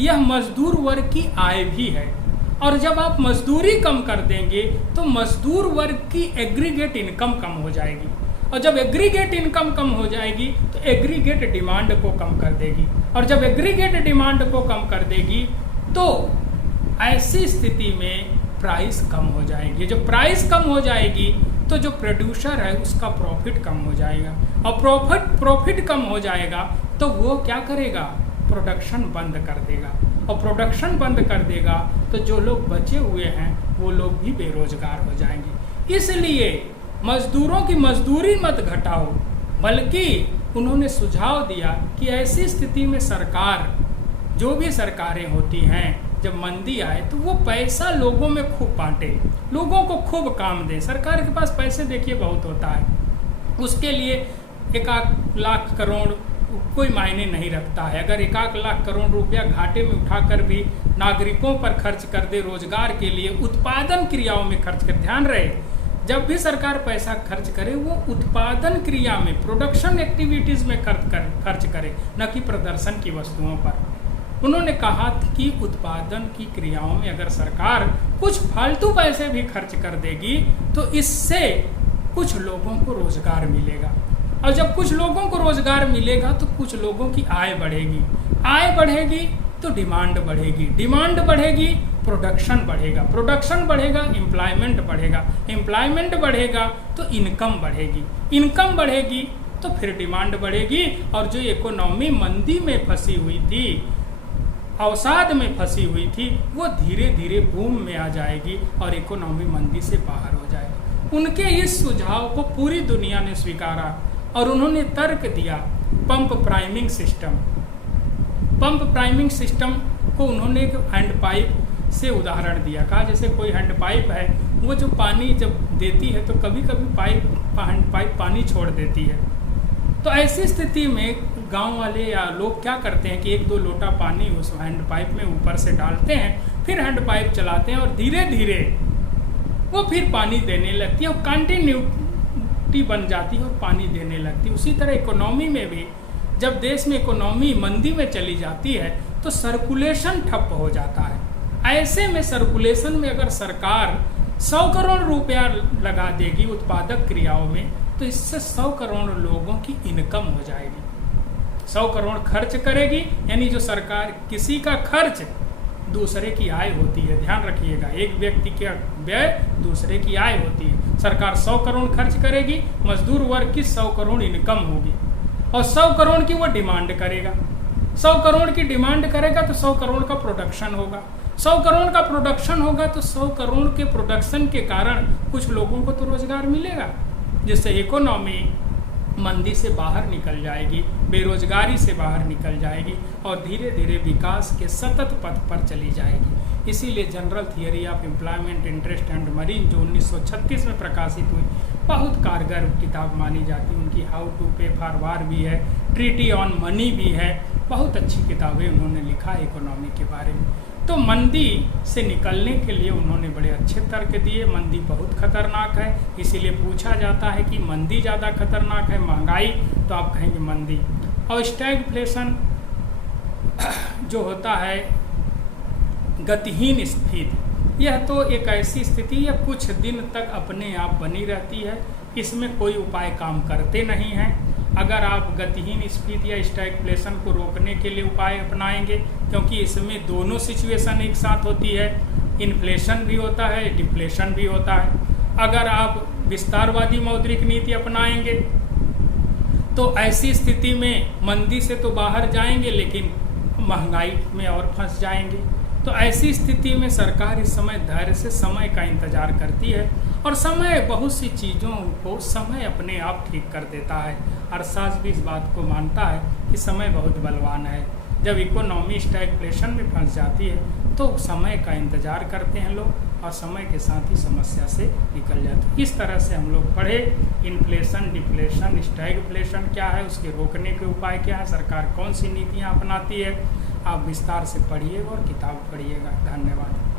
यह मजदूर वर्ग की आय भी है। और जब आप मजदूरी कम कर देंगे तो मजदूर वर्ग की एग्रीगेट इनकम कम हो जाएगी, और जब एग्रीगेट इनकम कम हो जाएगी तो एग्रीगेट डिमांड को कम कर देगी, और जब एग्रीगेट डिमांड को कम कर देगी तो ऐसी स्थिति में प्राइस कम हो जाएगी। जब प्राइस कम हो जाएगी तो जो प्रोड्यूसर है उसका प्रॉफिट कम हो जाएगा, और प्रॉफिट कम हो जाएगा तो वो क्या करेगा, प्रोडक्शन बंद कर देगा, और प्रोडक्शन बंद कर देगा तो जो लोग बचे हुए हैं वो लोग भी बेरोजगार हो जाएंगे। इसलिए मजदूरों की मजदूरी मत घटाओ, बल्कि उन्होंने सुझाव दिया कि ऐसी स्थिति में सरकार, जो भी सरकारें होती हैं, जब मंदी आए तो वो पैसा लोगों में खूब बांटे, लोगों को खूब काम दे। सरकार के पास पैसे देखिए बहुत होता है, उसके लिए 1 लाख करोड़ कोई मायने नहीं रखता है। अगर 1 लाख करोड़ रुपया घाटे में उठाकर भी नागरिकों पर खर्च कर दे, रोजगार के लिए उत्पादन क्रियाओं में खर्च कर, ध्यान रहे जब भी सरकार पैसा खर्च करे वो उत्पादन क्रिया में, प्रोडक्शन एक्टिविटीज में खर्च करे, न कि प्रदर्शन की वस्तुओं पर। उन्होंने कहा कि उत्पादन की क्रियाओं में अगर सरकार कुछ फालतू पैसे भी खर्च कर देगी तो इससे कुछ लोगों को रोजगार मिलेगा, और जब कुछ लोगों को रोजगार मिलेगा तो कुछ लोगों की आय बढ़ेगी, आय बढ़ेगी तो डिमांड बढ़ेगी, डिमांड बढ़ेगी प्रोडक्शन बढ़ेगा, प्रोडक्शन बढ़ेगा एम्प्लॉयमेंट बढ़ेगा, एम्प्लॉयमेंट बढ़ेगा तो इनकम बढ़ेगी, इनकम बढ़ेगी तो फिर डिमांड बढ़ेगी, और जो इकोनॉमी मंदी में फंसी हुई थी, अवसाद में फंसी हुई थी, वो धीरे धीरे बूम में आ जाएगी और इकोनॉमी मंदी से बाहर हो जाएगी। उनके इस सुझाव को पूरी दुनिया ने स्वीकारा और उन्होंने तर्क दिया pump priming system. Pump priming system को उन्होंने एक हैंड पाइप से उदाहरण दिया, कहा जैसे कोई हैंड पाइप है, वो जो पानी जब देती है तो कभी कभी हैंड पाइप पानी छोड़ देती है, तो ऐसी स्थिति में गांव वाले या लोग क्या करते हैं कि 1-2 लोटा पानी उस हैंड पाइप में ऊपर से डालते हैं, फिर हैंड पाइप चलाते हैं और धीरे धीरे वो फिर पानी देने लगती है और कंटिन्यूटी बन जाती है और पानी देने लगती है। उसी तरह इकोनॉमी में भी जब देश में इकोनॉमी मंदी में चली जाती है तो सर्कुलेशन ठप हो जाता है। ऐसे में सर्कुलेशन में अगर सरकार 100 करोड़ रुपया लगा देगी उत्पादक क्रियाओं में तो इससे 100 करोड़ लोगों की इनकम हो जाएगी। 100 करोड़ खर्च करेगी, यानी जो सरकार, किसी का खर्च दूसरे की आय होती है, ध्यान रखिएगा, एक व्यक्ति का व्यय दूसरे की आय होती है। सरकार 100 करोड़ खर्च करेगी, मजदूर वर्ग की 100 करोड़ इनकम होगी और 100 करोड़ की वो डिमांड करेगा। 100 करोड़ की डिमांड करेगा तो 100 करोड़ का प्रोडक्शन होगा। 100 करोड़ का प्रोडक्शन होगा तो 100 करोड़ के प्रोडक्शन के कारण कुछ लोगों को तो रोजगार मिलेगा, जिससे इकोनॉमी मंदी से बाहर निकल जाएगी, बेरोजगारी से बाहर निकल जाएगी और धीरे धीरे विकास के सतत पथ पर चली जाएगी। इसीलिए general theory of employment, interest and marine जो 1936 में प्रकाशित हुई, बहुत कारगर किताब मानी जाती है। उनकी हाउ टू पे फॉर वार भी है, ट्रीटी ऑन मनी भी है, बहुत अच्छी किताबें उन्होंने लिखा इकोनॉमी के बारे में। तो मंदी से निकलने के लिए उन्होंने बड़े अच्छे तर्क दिए। मंदी बहुत खतरनाक है, इसीलिए पूछा जाता है कि मंदी ज़्यादा खतरनाक है महंगाई, तो आप कहेंगे मंदी। और स्टैगफ्लेशन जो होता है गतिहीन स्थिति, यह तो एक ऐसी स्थिति है कुछ दिन तक अपने आप बनी रहती है, इसमें कोई उपाय काम करते नहीं हैं। अगर आप गतिहीन स्फीति या स्टैगफ्लेशन को रोकने के लिए उपाय अपनाएंगे, क्योंकि इसमें दोनों सिचुएशन एक साथ होती है, इन्फ्लेशन भी होता है, डिफ्लेशन भी होता है। अगर आप विस्तारवादी मौद्रिक नीति अपनाएंगे तो ऐसी स्थिति में मंदी से तो बाहर जाएंगे लेकिन महंगाई में और फंस जाएंगे। तो ऐसी स्थिति में सरकार इस समय धैर्य से समय का इंतजार करती है और समय बहुत सी चीज़ों को समय अपने आप ठीक कर देता है। अर्थशास्त्र भी इस बात को मानता है कि समय बहुत बलवान है। जब इकोनॉमी स्टैगफ्लेशन में फंस जाती है तो समय का इंतजार करते हैं लोग और समय के साथ ही समस्या से निकल जाते हैं। इस तरह से हम लोग पढ़े इन्फ्लेशन, डिफ्लेशन, स्टैगफ्लेशन क्या है, उसके रोकने के उपाय क्या है, सरकार कौन सी नीतियाँ अपनाती है। आप विस्तार से पढ़िएगा और किताब पढ़िएगा। धन्यवाद।